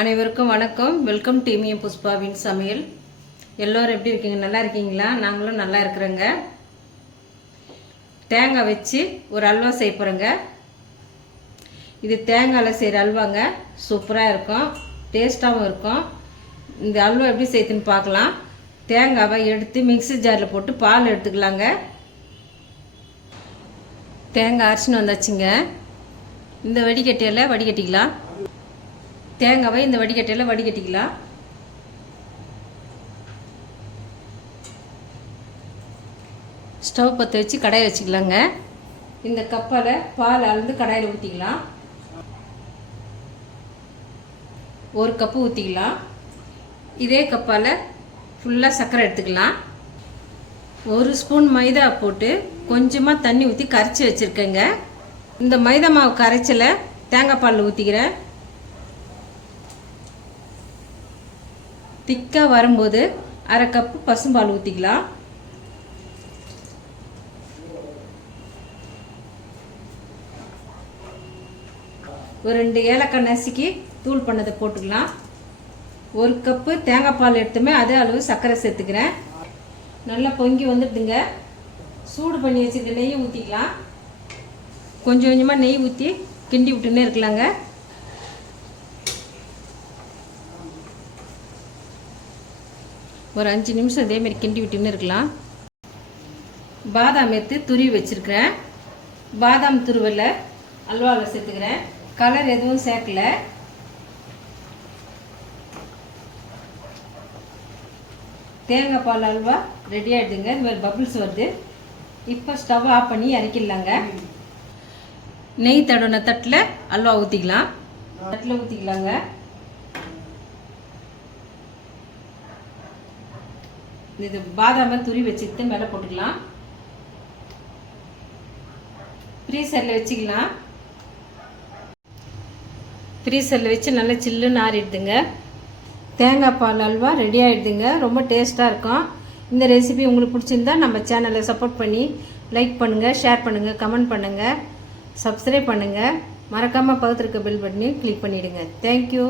அனைவருக்கும் வணக்கம். Welcome to me புஷ்பாவின் சமையல். எல்லோரும் எப்படி இருக்கீங்க? நல்லா இருக்கீங்களா? நாங்களும் நல்லா இருக்கிறோங்க. தேங்காய் வச்சு ஒரு அல்வா செய்ய போகிறோங்க. இது தேங்காயில் செய்கிற அல்வாங்க. சூப்பராக இருக்கும், டேஸ்ட்டாகவும் இருக்கும். இந்த அல்வா எப்படி செய்யுதுன்னு பார்க்கலாம். தேங்காவை எடுத்து மிக்ஸி ஜாரில் போட்டு பால் எடுத்துக்கலாங்க. தேங்காய் அரைச்சின்னு வந்தாச்சுங்க. இந்த வடிகட்டியில் வடிகட்டிக்கலாம். தேங்காவை இந்த வடிகட்டையில் வடிகட்டிக்கலாம். ஸ்டவ் பற்ற வச்சு கடாயை வச்சுக்கலாங்க. இந்த கப்பால் பால் அளந்து கடாயில் ஊற்றிக்கலாம். ஒரு கப்பு ஊற்றிக்கலாம். இதே கப்பால் ஃபுல்லாக சர்க்கரை எடுத்துக்கலாம். ஒரு ஸ்பூன் மைதா போட்டு கொஞ்சமாக தண்ணி ஊற்றி கரைச்சி வச்சுருக்கேங்க. இந்த மைதா மாவு கரைச்சலை தேங்காய் பாலில் ஊற்றிக்கிறேன். திக்காக வரும்போது அரை கப்பு பசும்பால் ஊற்றிக்கலாம். ஒரு 2 ஏலக்காய் நசுக்கி தூள் பண்ணதை போட்டுக்கலாம். ஒரு கப்பு தேங்காய் பால் எடுத்துமே அதே அளவு சர்க்கரை சேர்த்துக்கிறேன். நல்லா பொங்கி வந்துடுதுங்க. சூடு பண்ணி வச்சுருக்க நெய் ஊற்றிக்கலாம். கொஞ்சம் கொஞ்சமாக நெய் ஊற்றி கிண்டி விட்டுன்னே இருக்கலாங்க. ஒரு 5 நிமிஷம் இதேமாரி கிண்டி விட்டுன்னு இருக்கலாம். பாதாம் எடுத்து துருவி வச்சுருக்கிறேன். பாதாம் துருவலை அல்வாவில் சேர்த்துக்கிறேன். கலர் எதுவும் சேர்க்கல. தேங்காய் பால் அல்வா ரெடி ஆகிடுதுங்க. இது மாதிரி பபிள்ஸ் வருது. இப்போ ஸ்டவ் ஆஃப் பண்ணி இறக்கிடலாங்க. நெய் தடவின தட்டில் அல்வா ஊற்றிக்கலாம். தட்டில் ஊற்றிக்கலாங்க. இது பாதாமை துரி வச்சுக்கிட்டு மேலே போட்டுக்கலாம். ஃப்ரீசரில் வச்சுக்கலாம். ஃப்ரீசரில் வச்சு நல்லா சில்லுன்னு ஆறிடுதுங்க. தேங்காய் பால் அல்வா ரெடி ஆகிடுதுங்க. ரொம்ப டேஸ்ட்டாக இருக்கும். இந்த ரெசிபி உங்களுக்கு பிடிச்சிருந்தா நம்ம சேனலை சப்போர்ட் பண்ணி லைக் பண்ணுங்கள், ஷேர் பண்ணுங்கள், கமெண்ட் பண்ணுங்கள், சப்ஸ்கிரைப் பண்ணுங்கள். மறக்காமல் பக்கத்தில் இருக்க பெல் பட்டனையும் கிளிக் பண்ணிவிடுங்க. தேங்க்யூ.